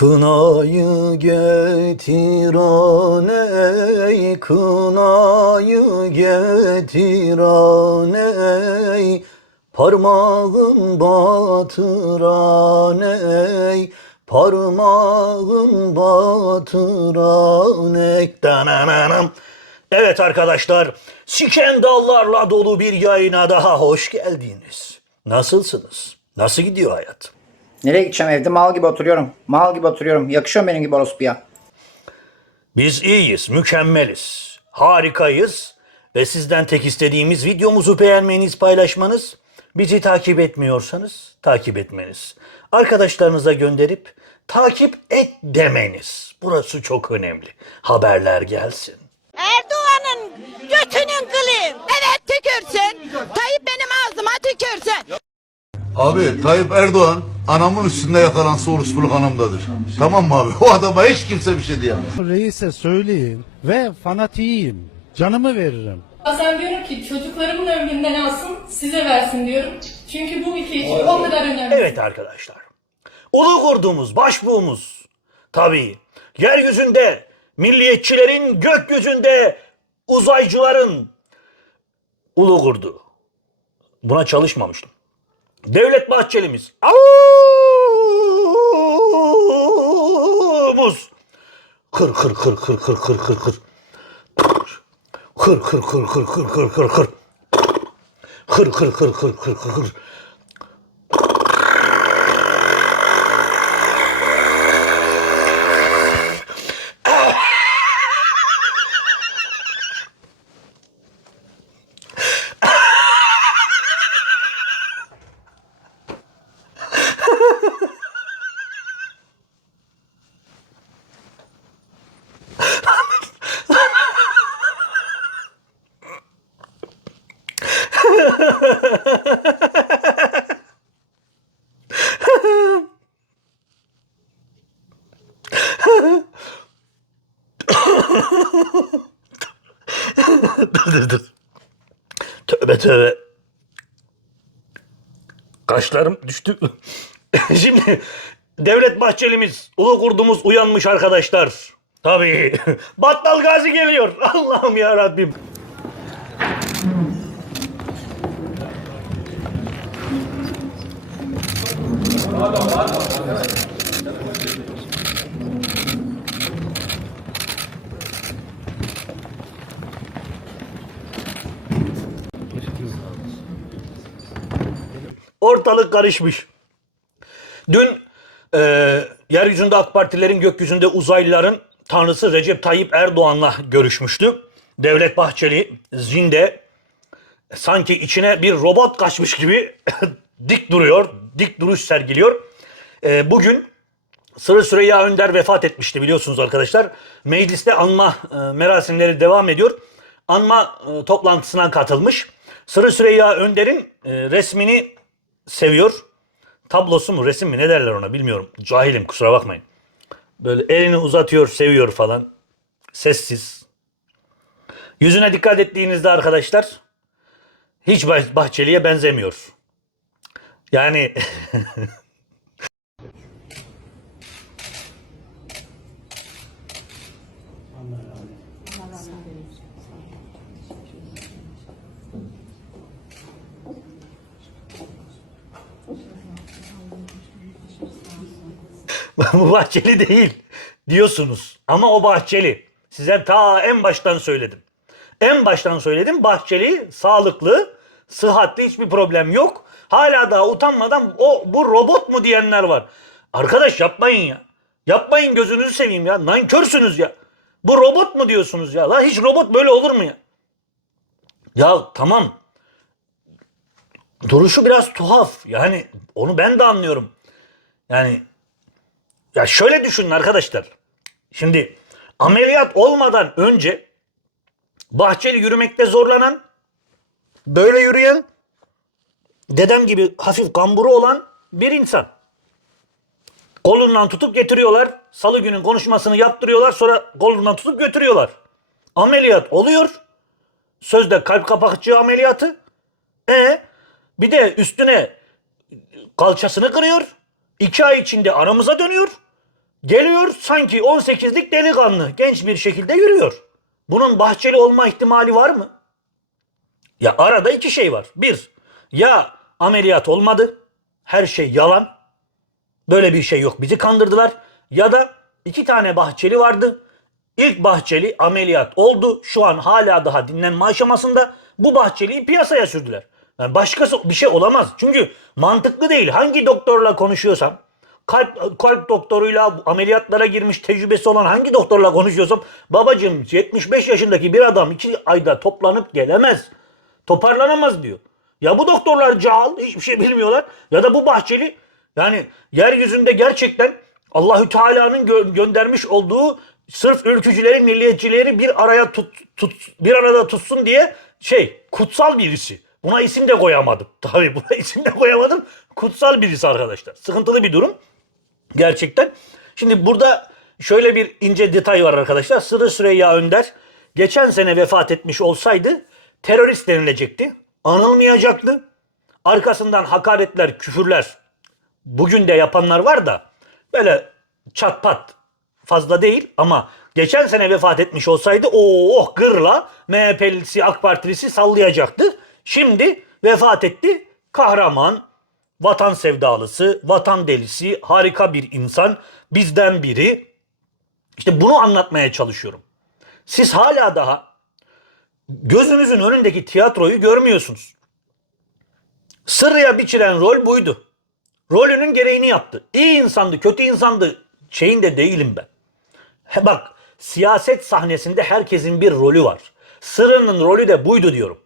Kınayı getir aney, kınayı getir aney, parmağın batır aney, parmağın batır aney. Evet arkadaşlar, skandallarla dolu bir yayına daha hoş geldiniz. Nasılsınız? Nasıl gidiyor hayat? Nereye gideceğim evde mal gibi oturuyorum. Mal gibi oturuyorum. Yakışıyor benim gibi orospuya. Biz iyiyiz, mükemmeliz, harikayız ve sizden tek istediğimiz videomuzu beğenmeniz, paylaşmanız, bizi takip etmiyorsanız takip etmeniz, arkadaşlarınıza gönderip takip et demeniz. Burası çok önemli. Haberler gelsin. Erdoğan'ın götünün kılı. Evet tükürsün. Tayyip benim ağzıma tükürsün. Abi Tayyip Erdoğan anamın üstünde yakalansa orospuluk anamdadır. Tamam mı abi? O adama hiç kimse bir şey diyemez. Reise söyleyin ve fanatiyim. Canımı veririm. Bazen diyorum ki çocuklarımın ömründen alsın size versin diyorum. Çünkü bu ülke için o kadar önemli. Evet arkadaşlar. Ulu kurdumuz, başbuğumuz. Tabii yeryüzünde milliyetçilerin, gökyüzünde uzaycıların ulu kurdu. Buna çalışmamıştım. Devlet Bahçelimiz. Muz. Kır kır kır kır kır kır kır kır. Kır kır kır kır kır kır kır kır. Kır kır kır kır kır kır kır. dur dur dur. Tövbe tövbe. Kaşlarım düştü. Şimdi Bahçelimiz, ulu kurdumuz uyanmış arkadaşlar. Tabii. Battal Gazi geliyor. Allah'ım ya Rabbim. Ortalık karışmış. Dün e, yeryüzünde AK Partilerin, gökyüzünde uzaylıların tanrısı Recep Tayyip Erdoğan'la görüşmüştü. Devlet Bahçeli zinde sanki içine bir robot kaçmış gibi dik duruyor, dik duruş sergiliyor. E, bugün Sırrı Süreyya Önder vefat etmişti biliyorsunuz arkadaşlar. Mecliste anma e, merasimleri devam ediyor. Anma e, toplantısına katılmış. Sırrı Süreyya Önder'in e, resmini seviyor. Tablosu mu resim mi ne derler ona bilmiyorum. Cahilim kusura bakmayın. Böyle elini uzatıyor seviyor falan. Sessiz. Yüzüne dikkat ettiğinizde arkadaşlar hiç Bah- Bahçeli'ye benzemiyor. Yani bu Bahçeli değil diyorsunuz. Ama o Bahçeli. Size ta en baştan söyledim. En baştan söyledim Bahçeli sağlıklı, sıhhatli hiçbir problem yok. Hala daha utanmadan o bu robot mu diyenler var. Arkadaş yapmayın ya. Yapmayın gözünüzü seveyim ya. Nankörsünüz ya. Bu robot mu diyorsunuz ya? La hiç robot böyle olur mu ya? Ya tamam. Duruşu biraz tuhaf. Yani onu ben de anlıyorum. Yani ya şöyle düşünün arkadaşlar. Şimdi ameliyat olmadan önce Bahçeli yürümekte zorlanan, böyle yürüyen, dedem gibi hafif kamburu olan bir insan. Kolundan tutup getiriyorlar. Salı günün konuşmasını yaptırıyorlar. Sonra kolundan tutup götürüyorlar. Ameliyat oluyor. Sözde kalp kapakçığı ameliyatı. E bir de üstüne kalçasını kırıyor. İki ay içinde aramıza dönüyor. Geliyor sanki 18'lik delikanlı genç bir şekilde yürüyor. Bunun Bahçeli olma ihtimali var mı? Ya arada iki şey var. Bir, ya ameliyat olmadı. Her şey yalan. Böyle bir şey yok. Bizi kandırdılar. Ya da iki tane Bahçeli vardı. İlk Bahçeli ameliyat oldu. Şu an hala daha dinlenme aşamasında. Bu Bahçeli'yi piyasaya sürdüler. Yani başkası bir şey olamaz. Çünkü mantıklı değil. Hangi doktorla konuşuyorsam, kalp, kalp doktoruyla ameliyatlara girmiş tecrübesi olan hangi doktorla konuşuyorsam, babacığım 75 yaşındaki bir adam iki ayda toplanıp gelemez. Toparlanamaz diyor. Ya bu doktorlar cahil, hiçbir şey bilmiyorlar. Ya da bu Bahçeli yani yeryüzünde gerçekten Allahü Teala'nın gö- göndermiş olduğu sırf ülkücüleri, milliyetçileri bir araya tut, tut bir arada tutsun diye şey kutsal birisi. Buna isim de koyamadım. Tabii buna isim de koyamadım. Kutsal birisi arkadaşlar. Sıkıntılı bir durum. Gerçekten. Şimdi burada şöyle bir ince detay var arkadaşlar. Sırrı Süreyya Önder geçen sene vefat etmiş olsaydı terörist denilecekti. Anılmayacaktı. Arkasından hakaretler, küfürler bugün de yapanlar var da böyle çat pat fazla değil ama geçen sene vefat etmiş olsaydı oh gırla MHP'lisi AK Partilisi sallayacaktı. Şimdi vefat etti. Kahraman, vatan sevdalısı, vatan delisi, harika bir insan, bizden biri. İşte bunu anlatmaya çalışıyorum. Siz hala daha gözünüzün önündeki tiyatroyu görmüyorsunuz. Sırrıya biçilen rol buydu. Rolünün gereğini yaptı. İyi insandı, kötü insandı şeyinde değilim ben. He bak siyaset sahnesinde herkesin bir rolü var. Sırrı'nın rolü de buydu diyorum.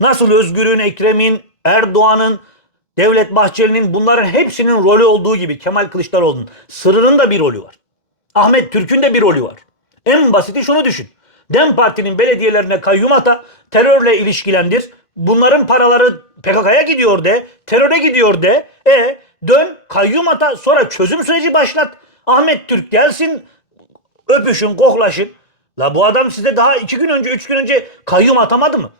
Nasıl Özgür'ün, Ekrem'in, Erdoğan'ın, Devlet Bahçeli'nin bunların hepsinin rolü olduğu gibi Kemal Kılıçdaroğlu'nun Sırrı'nın da bir rolü var. Ahmet Türk'ün de bir rolü var. En basiti şunu düşün. DEM Parti'nin belediyelerine kayyum ata, terörle ilişkilendir. Bunların paraları PKK'ya gidiyor de, teröre gidiyor de. E dön kayyum ata sonra çözüm süreci başlat. Ahmet Türk gelsin öpüşün koklaşın. La bu adam size daha iki gün önce üç gün önce kayyum atamadı mı?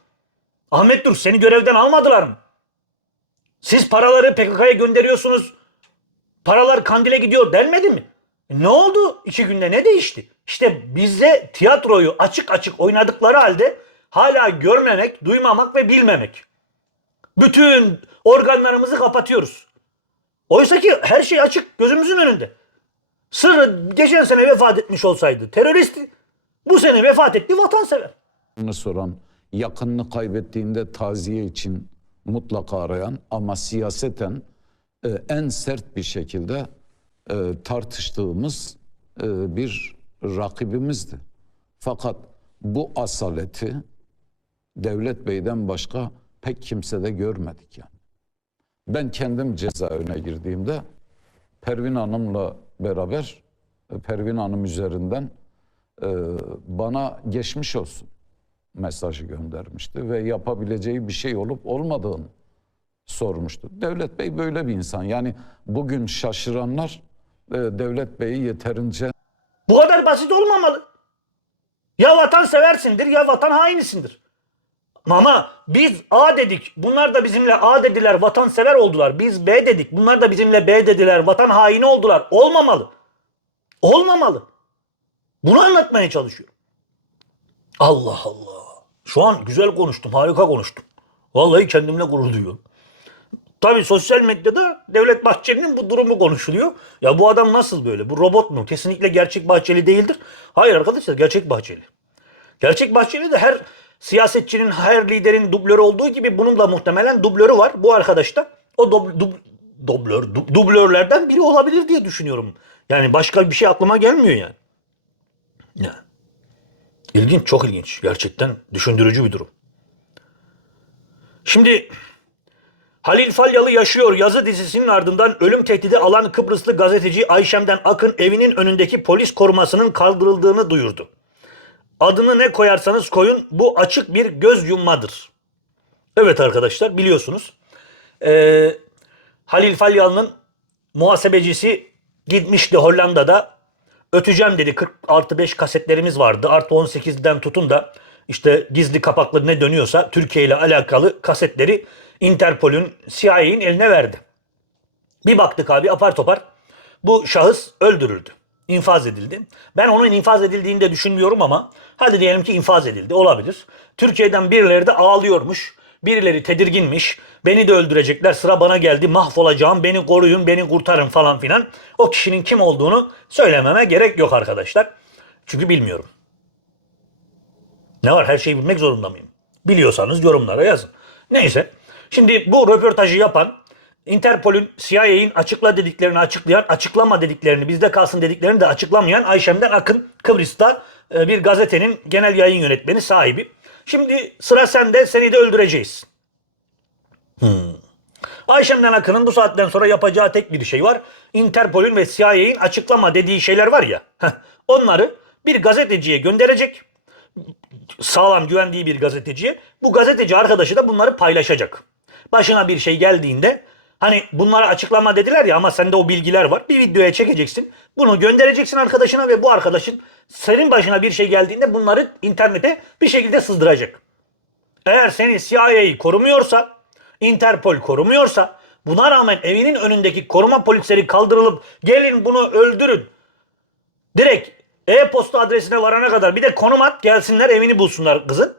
Ahmet Türk seni görevden almadılar mı? Siz paraları PKK'ya gönderiyorsunuz. Paralar Kandil'e gidiyor denmedi mi? E ne oldu iki günde ne değişti? İşte bize tiyatroyu açık açık oynadıkları halde hala görmemek, duymamak ve bilmemek. Bütün organlarımızı kapatıyoruz. Oysa ki her şey açık gözümüzün önünde. Sırrı geçen sene vefat etmiş olsaydı teröristi. Bu sene vefat etti vatansever. Soran, yakınını kaybettiğinde taziye için mutlaka arayan ama siyaseten e, en sert bir şekilde e, tartıştığımız e, bir rakibimizdi. Fakat bu asaleti Devlet Bey'den başka pek kimsede görmedik yani. Ben kendim cezaevine girdiğimde Pervin Hanım'la beraber e, Pervin Hanım üzerinden e, bana geçmiş olsun mesajı göndermişti ve yapabileceği bir şey olup olmadığını sormuştu. Devlet Bey böyle bir insan. Yani bugün şaşıranlar e, Devlet Bey'i yeterince Bu kadar basit olmamalı. Ya vatan seversindir ya vatan hainisindir. Ama biz A dedik. Bunlar da bizimle A dediler. Vatan sever oldular. Biz B dedik. Bunlar da bizimle B dediler. Vatan haini oldular. Olmamalı. Olmamalı. Bunu anlatmaya çalışıyorum. Allah Allah. Şu an güzel konuştum. Harika konuştum. Vallahi kendimle gurur duyuyorum. Tabii sosyal medyada Devlet Bahçeli'nin bu durumu konuşuluyor. Ya bu adam nasıl böyle? Bu robot mu? Kesinlikle gerçek Bahçeli değildir. Hayır arkadaşlar gerçek Bahçeli. Gerçek Bahçeli de her siyasetçinin, her liderin dublörü olduğu gibi bunun da muhtemelen dublörü var. Bu arkadaş da o dub, dub, dublör, dub- dublörlerden biri olabilir diye düşünüyorum. Yani başka bir şey aklıma gelmiyor yani. Yani. İlginç, çok ilginç. Gerçekten düşündürücü bir durum. Şimdi Halil Falyalı yaşıyor yazı dizisinin ardından ölüm tehdidi alan Kıbrıslı gazeteci Ayşem'den Akın evinin önündeki polis korumasının kaldırıldığını duyurdu. Adını ne koyarsanız koyun bu açık bir göz yummadır. Evet arkadaşlar biliyorsunuz. Ee, Halil Falyalı'nın muhasebecisi gitmişti Hollanda'da. Öteceğim dedi 40 artı 5 kasetlerimiz vardı. Artı 18'den tutun da işte gizli kapaklı ne dönüyorsa Türkiye ile alakalı kasetleri Interpol'ün CIA'nin eline verdi. Bir baktık abi apar topar bu şahıs öldürüldü. infaz edildi. Ben onun infaz edildiğini de düşünmüyorum ama hadi diyelim ki infaz edildi. Olabilir. Türkiye'den birileri de ağlıyormuş. Birileri tedirginmiş. Beni de öldürecekler. Sıra bana geldi. Mahvolacağım. Beni koruyun, beni kurtarın falan filan. O kişinin kim olduğunu söylememe gerek yok arkadaşlar. Çünkü bilmiyorum. Ne var her şeyi bilmek zorunda mıyım? Biliyorsanız yorumlara yazın. Neyse. Şimdi bu röportajı yapan Interpol'ün CIA'in açıkla dediklerini açıklayan, açıklama dediklerini, bizde kalsın dediklerini de açıklamayan Ayşem'den Akın Kıbrıs'ta e, bir gazetenin genel yayın yönetmeni sahibi. Şimdi sıra sende seni de öldüreceğiz. Ayşem'den Akın'ın bu saatten sonra yapacağı tek bir şey var. Interpol'ün ve CIA'in açıklama dediği şeyler var ya. onları bir gazeteciye gönderecek. Sağlam güvendiği bir gazeteciye. Bu gazeteci arkadaşı da bunları paylaşacak. Başına bir şey geldiğinde hani bunlara açıklama dediler ya ama sende o bilgiler var. Bir videoya çekeceksin. Bunu göndereceksin arkadaşına ve bu arkadaşın senin başına bir şey geldiğinde bunları internete bir şekilde sızdıracak. Eğer seni CIA korumuyorsa, Interpol korumuyorsa, buna rağmen evinin önündeki koruma polisleri kaldırılıp gelin bunu öldürün. Direkt e-posta adresine varana kadar bir de konum at gelsinler evini bulsunlar kızın.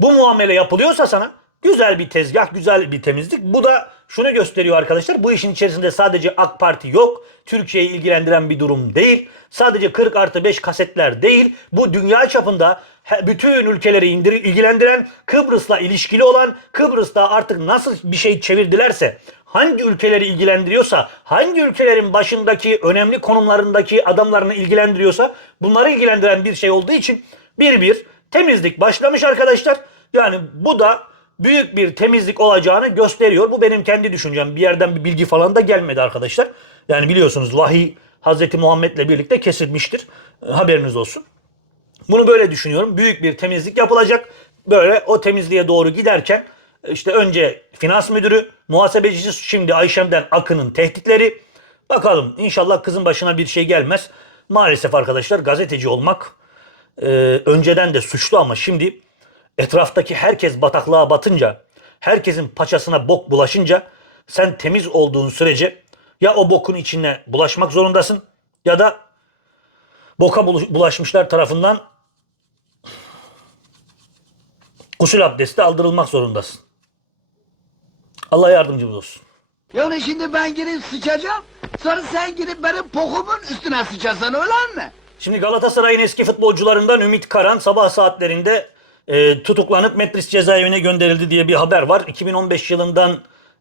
Bu muamele yapılıyorsa sana güzel bir tezgah, güzel bir temizlik. Bu da şunu gösteriyor arkadaşlar. Bu işin içerisinde sadece AK Parti yok. Türkiye'yi ilgilendiren bir durum değil. Sadece 40 artı 5 kasetler değil. Bu dünya çapında bütün ülkeleri indir, ilgilendiren Kıbrıs'la ilişkili olan Kıbrıs'ta artık nasıl bir şey çevirdilerse hangi ülkeleri ilgilendiriyorsa hangi ülkelerin başındaki önemli konumlarındaki adamlarını ilgilendiriyorsa bunları ilgilendiren bir şey olduğu için bir bir temizlik başlamış arkadaşlar. Yani bu da büyük bir temizlik olacağını gösteriyor. Bu benim kendi düşüncem. Bir yerden bir bilgi falan da gelmedi arkadaşlar. Yani biliyorsunuz vahiy Hazreti Muhammed'le birlikte kesilmiştir. E, Haberiniz olsun. Bunu böyle düşünüyorum. Büyük bir temizlik yapılacak. Böyle o temizliğe doğru giderken işte önce finans müdürü, muhasebecisi şimdi Ayşem'den Akın'ın tehditleri. Bakalım inşallah kızın başına bir şey gelmez. Maalesef arkadaşlar gazeteci olmak e, önceden de suçlu ama şimdi etraftaki herkes bataklığa batınca, herkesin paçasına bok bulaşınca sen temiz olduğun sürece ya o bokun içine bulaşmak zorundasın ya da boka bulaşmışlar tarafından gusül abdesti aldırılmak zorundasın. Allah yardımcımız olsun. Yani şimdi ben girip sıçacağım, sonra sen girip benim pokumun üstüne sıçasan öyle mi? Şimdi Galatasaray'ın eski futbolcularından Ümit Karan sabah saatlerinde e, tutuklanıp Metris cezaevine gönderildi diye bir haber var. 2015 yılından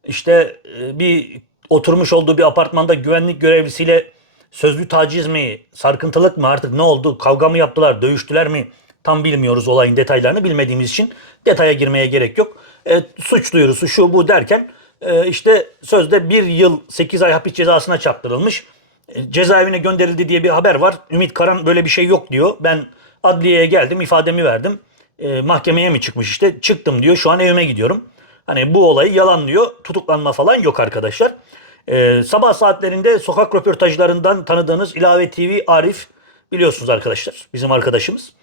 işte e, bir oturmuş olduğu bir apartmanda güvenlik görevlisiyle sözlü taciz mi, sarkıntılık mı artık ne oldu, kavga mı yaptılar, dövüştüler mi tam bilmiyoruz olayın detaylarını bilmediğimiz için detaya girmeye gerek yok. E, suç duyurusu şu bu derken e, işte sözde bir yıl 8 ay hapis cezasına çarptırılmış. E, cezaevine gönderildi diye bir haber var. Ümit Karan böyle bir şey yok diyor. Ben adliyeye geldim, ifademi verdim. E, mahkemeye mi çıkmış işte? Çıktım diyor. Şu an evime gidiyorum. Hani bu olayı yalanlıyor. Tutuklanma falan yok arkadaşlar. E, sabah saatlerinde sokak röportajlarından tanıdığınız İlave TV Arif biliyorsunuz arkadaşlar. Bizim arkadaşımız.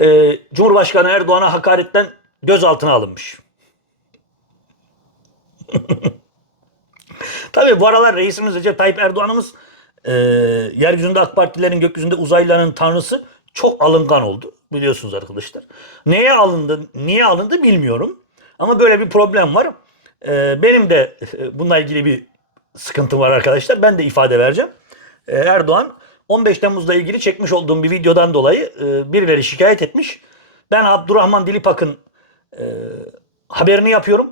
E, Cumhurbaşkanı Erdoğan'a hakaretten gözaltına alınmış. Tabii bu aralar reisimiz Recep Tayyip Erdoğan'ımız e, yeryüzünde AK Partilerin gökyüzünde uzaylıların tanrısı çok alıngan oldu. Biliyorsunuz arkadaşlar. Neye alındı, niye alındı bilmiyorum. Ama böyle bir problem var. E, benim de e, bununla ilgili bir sıkıntım var arkadaşlar. Ben de ifade vereceğim. E, Erdoğan 15 Temmuz'la ilgili çekmiş olduğum bir videodan dolayı e, birileri şikayet etmiş. Ben Abdurrahman Dilipak'ın e, haberini yapıyorum.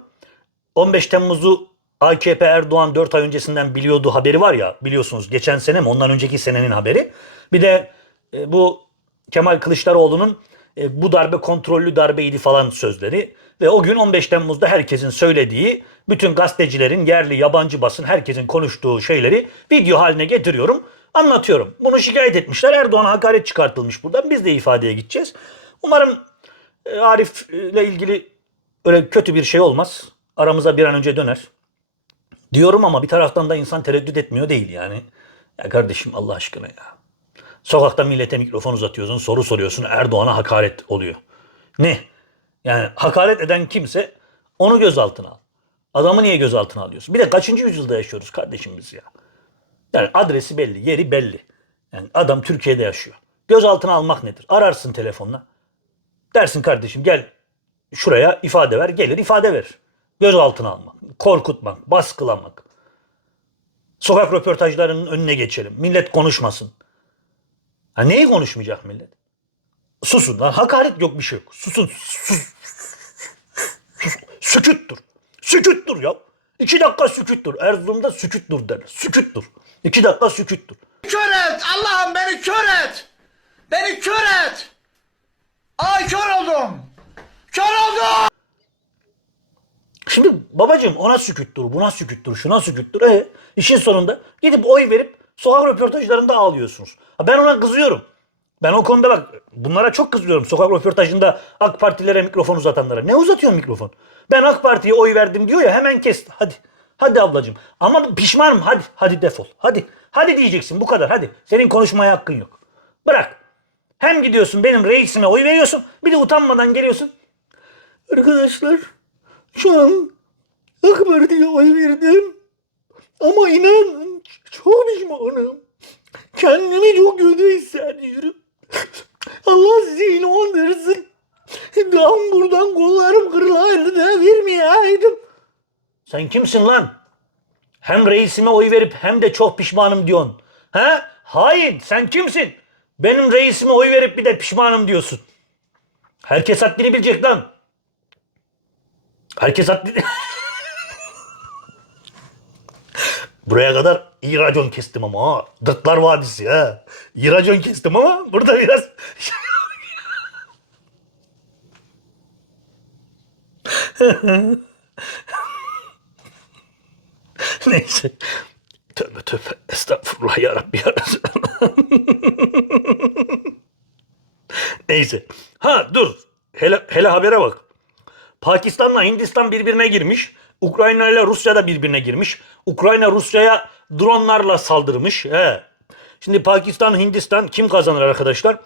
15 Temmuz'u AKP Erdoğan 4 ay öncesinden biliyordu haberi var ya biliyorsunuz geçen sene mi ondan önceki senenin haberi. Bir de e, bu Kemal Kılıçdaroğlu'nun e, bu darbe kontrollü darbeydi falan sözleri. Ve o gün 15 Temmuz'da herkesin söylediği, bütün gazetecilerin, yerli, yabancı basın, herkesin konuştuğu şeyleri video haline getiriyorum, anlatıyorum. Bunu şikayet etmişler. Erdoğan'a hakaret çıkartılmış buradan. Biz de ifadeye gideceğiz. Umarım e, Arif ile ilgili öyle kötü bir şey olmaz. Aramıza bir an önce döner. Diyorum ama bir taraftan da insan tereddüt etmiyor değil yani. Ya kardeşim Allah aşkına ya. Sokakta millete mikrofon uzatıyorsun, soru soruyorsun, Erdoğan'a hakaret oluyor. Ne? Yani hakaret eden kimse onu gözaltına al. Adamı niye gözaltına alıyorsun? Bir de kaçıncı yüzyılda yaşıyoruz kardeşim biz ya? Yani adresi belli, yeri belli. Yani adam Türkiye'de yaşıyor. Gözaltına almak nedir? Ararsın telefonla. Dersin kardeşim gel şuraya ifade ver. Gelir ifade verir. Gözaltına almak, korkutmak, baskılamak. Sokak röportajlarının önüne geçelim. Millet konuşmasın. Ha neyi konuşmayacak millet? Susun lan. Hakaret yok bir şey yok. Susun. Sus. Sus. Süküttür. Süküttür ya. İki dakika süküttür. Erzurum'da süküttür derler. Süküttür. İki dakika süküttür. Kör et Allah'ım beni kör et. Beni kör et. Ay kör oldum. Kör oldum. Şimdi babacığım ona süküttür, buna süküttür, şuna süküttür. E, işin sonunda gidip oy verip sokak röportajlarında ağlıyorsunuz. Ben ona kızıyorum. Ben o konuda bak bunlara çok kızıyorum. Sokak röportajında AK Partilere mikrofon uzatanlara. Ne uzatıyorsun mikrofon? Ben AK Parti'ye oy verdim diyor ya hemen kes. Hadi. Hadi ablacığım. Ama pişmanım. Hadi. Hadi defol. Hadi. Hadi diyeceksin bu kadar. Hadi. Senin konuşmaya hakkın yok. Bırak. Hem gidiyorsun benim reisime oy veriyorsun. Bir de utanmadan geliyorsun. Arkadaşlar şu an AK Parti'ye oy verdim. Ama inanın çok pişmanım. Kendimi çok kötü hissediyorum. Allah sizi inandırsın. Ben buradan kollarım kırılaydı da vermeyeydim. Sen kimsin lan? Hem reisime oy verip hem de çok pişmanım diyorsun. He? Hayır sen kimsin? Benim reisime oy verip bir de pişmanım diyorsun. Herkes haddini bilecek lan. Herkes haddini... Buraya kadar iyi racon kestim ama ha. Dırtlar Vadisi ha. İyi racon kestim ama burada biraz... Neyse. Tövbe tövbe. Estağfurullah ya Rabbi ya. Neyse. Ha dur. Hele, hele habere bak. Pakistan'la Hindistan birbirine girmiş. Ukrayna ile Rusya da birbirine girmiş. Ukrayna Rusya'ya dronlarla saldırmış. He. Şimdi Pakistan, Hindistan kim kazanır arkadaşlar?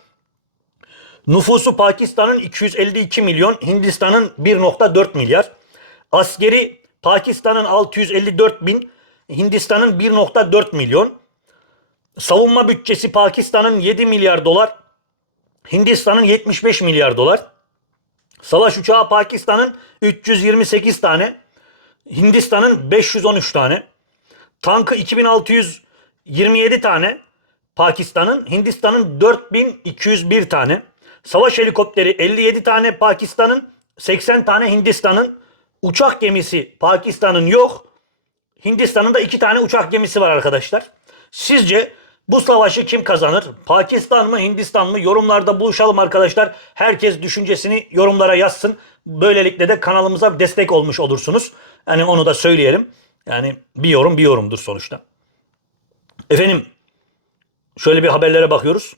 Nüfusu Pakistan'ın 252 milyon, Hindistan'ın 1.4 milyar. Askeri Pakistan'ın 654 bin, Hindistan'ın 1.4 milyon. Savunma bütçesi Pakistan'ın 7 milyar dolar, Hindistan'ın 75 milyar dolar. Savaş uçağı Pakistan'ın 328 tane, Hindistan'ın 513 tane. Tankı 2627 tane, Pakistan'ın, Hindistan'ın 4201 tane. Savaş helikopteri 57 tane Pakistan'ın, 80 tane Hindistan'ın. Uçak gemisi Pakistan'ın yok. Hindistan'ın da 2 tane uçak gemisi var arkadaşlar. Sizce bu savaşı kim kazanır? Pakistan mı Hindistan mı? Yorumlarda buluşalım arkadaşlar. Herkes düşüncesini yorumlara yazsın. Böylelikle de kanalımıza destek olmuş olursunuz. Yani onu da söyleyelim. Yani bir yorum bir yorumdur sonuçta. Efendim şöyle bir haberlere bakıyoruz.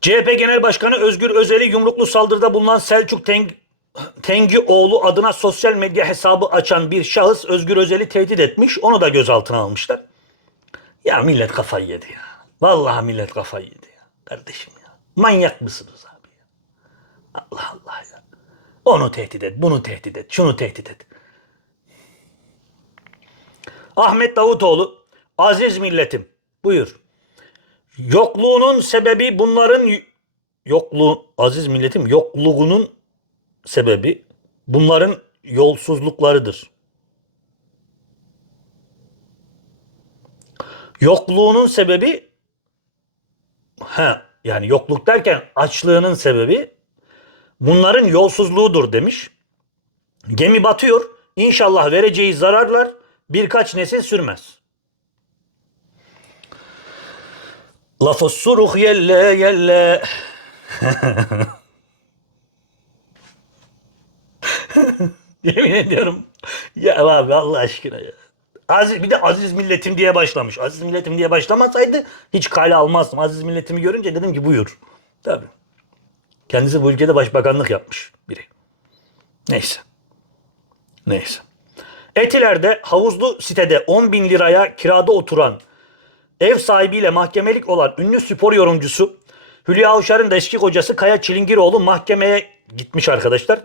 CHP Genel Başkanı Özgür Özel'i yumruklu saldırıda bulunan Selçuk Teng Tengioğlu adına sosyal medya hesabı açan bir şahıs Özgür Özel'i tehdit etmiş. Onu da gözaltına almışlar. Ya millet kafayı yedi ya. Vallahi millet kafayı yedi ya. Kardeşim ya. Manyak mısınız abi ya? Allah Allah ya. Onu tehdit et, bunu tehdit et, şunu tehdit et. Ahmet Davutoğlu, aziz milletim, buyur. Yokluğunun sebebi bunların yokluğu, aziz milletim, yokluğunun sebebi bunların yolsuzluklarıdır. Yokluğunun sebebi ha yani yokluk derken açlığının sebebi bunların yolsuzluğudur demiş. Gemi batıyor. İnşallah vereceği zararlar birkaç nesil sürmez. Lafı suruh yelle yelle. Yemin ediyorum. Ya abi Allah aşkına ya. Aziz, bir de aziz milletim diye başlamış. Aziz milletim diye başlamasaydı hiç kale almazdım. Aziz milletimi görünce dedim ki buyur. Tabii. Kendisi bu ülkede başbakanlık yapmış biri. Neyse. Neyse. Etiler'de havuzlu sitede 10 bin liraya kirada oturan ev sahibiyle mahkemelik olan ünlü spor yorumcusu Hülya Avşar'ın da eski kocası Kaya Çilingiroğlu mahkemeye gitmiş arkadaşlar.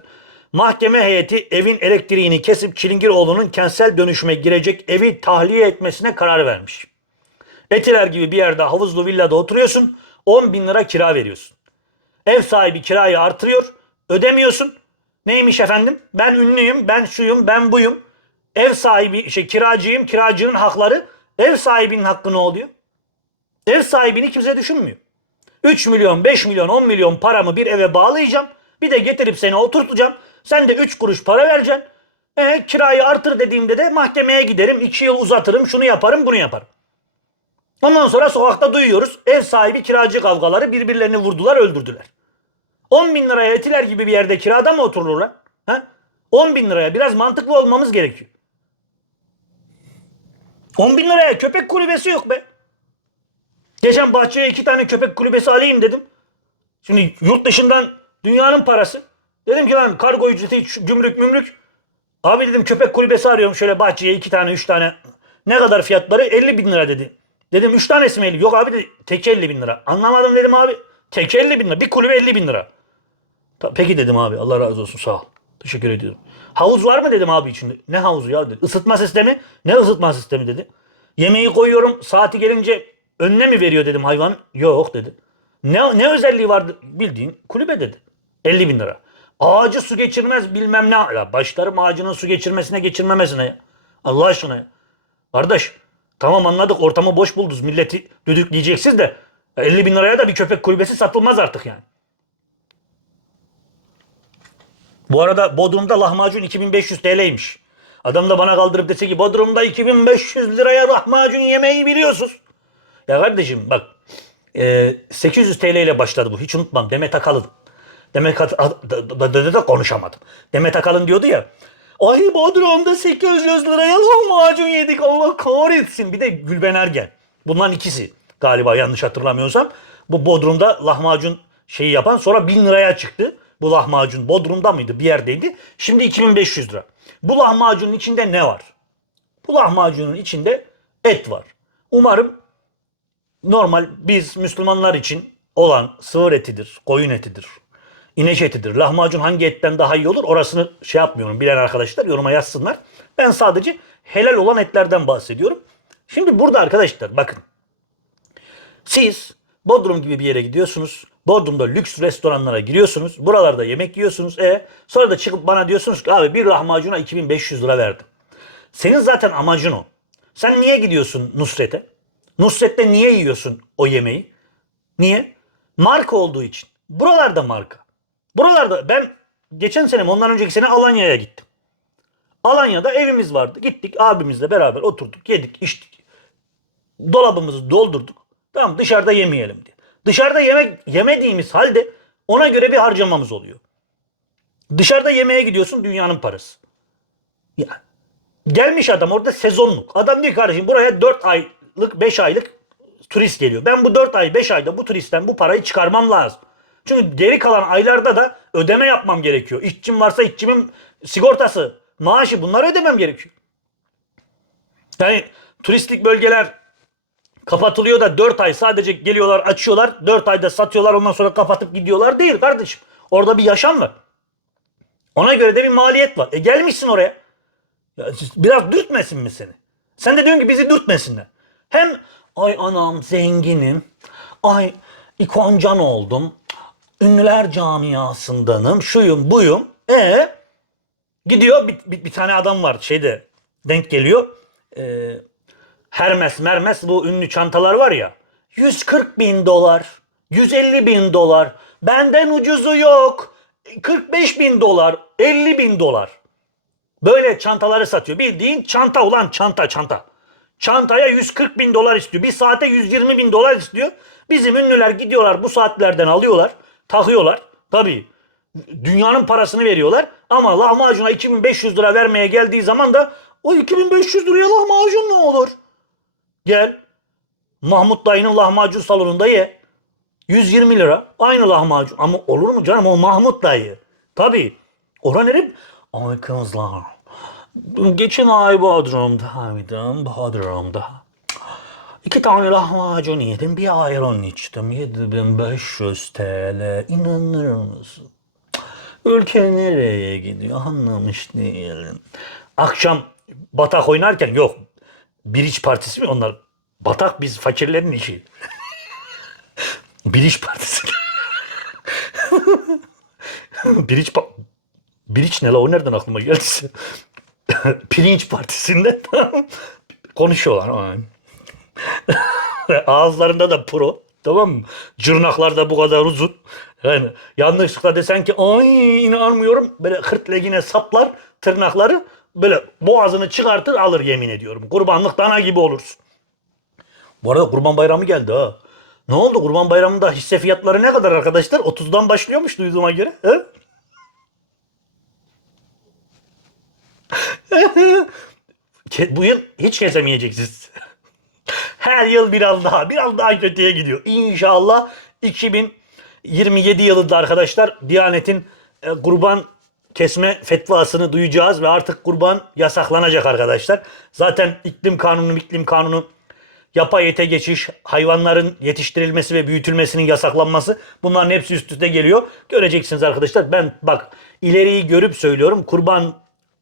Mahkeme heyeti evin elektriğini kesip Çilingiroğlu'nun kentsel dönüşüme girecek evi tahliye etmesine karar vermiş. Etiler gibi bir yerde havuzlu villada oturuyorsun. 10 bin lira kira veriyorsun. Ev sahibi kirayı artırıyor. Ödemiyorsun. Neymiş efendim? Ben ünlüyüm, ben şuyum, ben buyum. Ev sahibi, şey kiracıyım, kiracının hakları. Ev sahibinin hakkı ne oluyor? Ev sahibini kimse düşünmüyor. 3 milyon, 5 milyon, 10 milyon paramı bir eve bağlayacağım. Bir de getirip seni oturtacağım. Sen de 3 kuruş para vereceksin. E, kirayı artır dediğimde de mahkemeye giderim. 2 yıl uzatırım. Şunu yaparım, bunu yaparım. Ondan sonra sokakta duyuyoruz. Ev sahibi kiracı kavgaları birbirlerini vurdular, öldürdüler. 10 bin liraya etiler gibi bir yerde kirada mı oturulur lan? Ha? 10 bin liraya biraz mantıklı olmamız gerekiyor. 10 bin liraya köpek kulübesi yok be. Geçen bahçeye iki tane köpek kulübesi alayım dedim. Şimdi yurt dışından dünyanın parası. Dedim ki lan kargo ücreti, gümrük mümrük. Abi dedim köpek kulübesi arıyorum şöyle bahçeye iki tane üç tane. Ne kadar fiyatları? 50 bin lira dedi. Dedim üç tanesi mi 50? Yok abi dedi tek 50 bin lira. Anlamadım dedim abi. Tek 50 bin lira. Bir kulübe 50 bin lira. Peki dedim abi Allah razı olsun sağ ol. Teşekkür ediyorum. Havuz var mı dedim abi içinde. Ne havuzu ya dedi. Isıtma sistemi. Ne ısıtma sistemi dedi. Yemeği koyuyorum saati gelince önüne mi veriyor dedim hayvan. Yok dedi. Ne, ne özelliği vardı bildiğin kulübe dedi. 50 bin lira. Ağacı su geçirmez bilmem ne. Ya başlarım ağacının su geçirmesine geçirmemesine ya. Allah aşkına ya. Kardeş tamam anladık ortamı boş buldunuz. Milleti düdükleyeceksiniz de 50 bin liraya da bir köpek kulübesi satılmaz artık yani. Bu arada Bodrum'da lahmacun 2500 TL'ymiş. Adam da bana kaldırıp dese ki Bodrum'da 2500 liraya lahmacun yemeği biliyorsunuz. Ya kardeşim bak e, 800 TL ile başladı bu. Hiç unutmam. Demet Akalın. Demet Akalın da konuşamadım. Demet Akalın diyordu ya. Ay Bodrum'da 800 liraya lahmacun yedik Allah kahretsin. Bir de Gülben Ergen. Bunların ikisi galiba yanlış hatırlamıyorsam. Bu Bodrum'da lahmacun şeyi yapan sonra 1000 liraya çıktı. Bu lahmacun Bodrum'da mıydı bir yerdeydi. Şimdi 2500 lira. Bu lahmacunun içinde ne var? Bu lahmacunun içinde et var. Umarım normal biz Müslümanlar için olan sığır etidir, koyun etidir, inek etidir. Lahmacun hangi etten daha iyi olur orasını şey yapmıyorum. Bilen arkadaşlar yoruma yazsınlar. Ben sadece helal olan etlerden bahsediyorum. Şimdi burada arkadaşlar bakın. Siz Bodrum gibi bir yere gidiyorsunuz. Bodrum'da lüks restoranlara giriyorsunuz. Buralarda yemek yiyorsunuz. E sonra da çıkıp bana diyorsunuz ki abi bir lahmacuna 2500 lira verdim. Senin zaten amacın o. Sen niye gidiyorsun Nusret'e? Nusret'te niye yiyorsun o yemeği? Niye? Marka olduğu için. Buralarda marka. Buralarda ben geçen sene ondan önceki sene Alanya'ya gittim. Alanya'da evimiz vardı. Gittik abimizle beraber oturduk, yedik, içtik. Dolabımızı doldurduk. Tamam dışarıda yemeyelim diye. Dışarıda yemek yemediğimiz halde ona göre bir harcamamız oluyor. Dışarıda yemeğe gidiyorsun dünyanın parası. Ya Gelmiş adam orada sezonluk. Adam diyor kardeşim buraya 4 aylık 5 aylık turist geliyor. Ben bu 4 ay 5 ayda bu turistten bu parayı çıkarmam lazım. Çünkü geri kalan aylarda da ödeme yapmam gerekiyor. İşçim varsa işçimin sigortası, maaşı bunları ödemem gerekiyor. Yani turistik bölgeler kapatılıyor da 4 ay sadece geliyorlar açıyorlar 4 ayda satıyorlar ondan sonra kapatıp gidiyorlar değil kardeşim. Orada bir yaşam var. Ona göre de bir maliyet var. E gelmişsin oraya. Ya biraz dürtmesin mi seni? Sen de diyorsun ki bizi dürtmesinler. Hem ay anam zenginim. Ay ikoncan oldum. Ünlüler camiasındanım. Şuyum buyum. E gidiyor bir, bir, bir tane adam var şeyde denk geliyor. Ee, Hermes Mermes bu ünlü çantalar var ya. 140 bin dolar. 150 bin dolar. Benden ucuzu yok. 45 bin dolar. 50 bin dolar. Böyle çantaları satıyor. Bildiğin çanta ulan çanta çanta. Çantaya 140 bin dolar istiyor. Bir saate 120 bin dolar istiyor. Bizim ünlüler gidiyorlar bu saatlerden alıyorlar. Takıyorlar. Tabii dünyanın parasını veriyorlar. Ama lahmacuna 2500 lira vermeye geldiği zaman da o 2500 liraya lahmacun ne olur? Gel Mahmut dayının lahmacun salonunda ye. 120 lira aynı lahmacun. Ama olur mu canım o Mahmut dayı. Tabii. Ora nere? Ay kızlar. Geçen ay Bodrum'daydım. Bodrum'da. İki tane lahmacun yedim. Bir ayran içtim. 7500 TL. İnanır mısın? Ülke nereye gidiyor anlamış değilim. Akşam batak oynarken yok. Bir iç partisi mi onlar? Batak biz fakirlerin işi. Biliş Partisi. Biliç pa- Biliç ne la o nereden aklıma geldi? Pirinç Partisi'nde konuşuyorlar. Ağızlarında da pro. Tamam mı? Cırnaklar da bu kadar uzun. Yani yanlışlıkla desen ki ay inanmıyorum. Böyle hırtlegine saplar tırnakları böyle boğazını çıkartır alır yemin ediyorum. Kurbanlık dana gibi olursun. Bu arada kurban bayramı geldi ha. Ne oldu kurban bayramında hisse fiyatları ne kadar arkadaşlar? 30'dan başlıyormuş duyduğuma göre. He? Bu yıl hiç kesemeyeceksiniz. Her yıl biraz daha, biraz daha kötüye gidiyor. İnşallah 2027 yılında arkadaşlar Diyanet'in e, kurban kesme fetvasını duyacağız ve artık kurban yasaklanacak arkadaşlar. Zaten iklim kanunu, iklim kanunu yapay ete geçiş, hayvanların yetiştirilmesi ve büyütülmesinin yasaklanması bunların hepsi üst üste geliyor. Göreceksiniz arkadaşlar. Ben bak ileriyi görüp söylüyorum. Kurban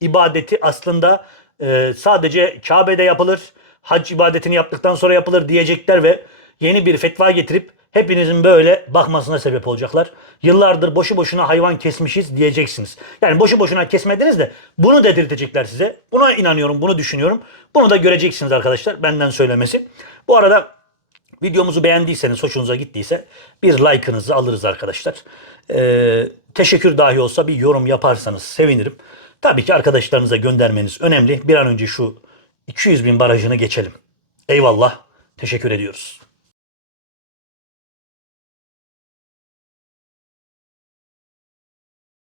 ibadeti aslında e, sadece Kabe'de yapılır. Hac ibadetini yaptıktan sonra yapılır diyecekler ve yeni bir fetva getirip hepinizin böyle bakmasına sebep olacaklar. Yıllardır boşu boşuna hayvan kesmişiz diyeceksiniz. Yani boşu boşuna kesmediniz de bunu dedirtecekler size. Buna inanıyorum, bunu düşünüyorum. Bunu da göreceksiniz arkadaşlar benden söylemesi. Bu arada videomuzu beğendiyseniz, hoşunuza gittiyse bir like'ınızı alırız arkadaşlar. Ee, teşekkür dahi olsa bir yorum yaparsanız sevinirim. Tabii ki arkadaşlarınıza göndermeniz önemli. Bir an önce şu 200 bin barajını geçelim. Eyvallah. Teşekkür ediyoruz.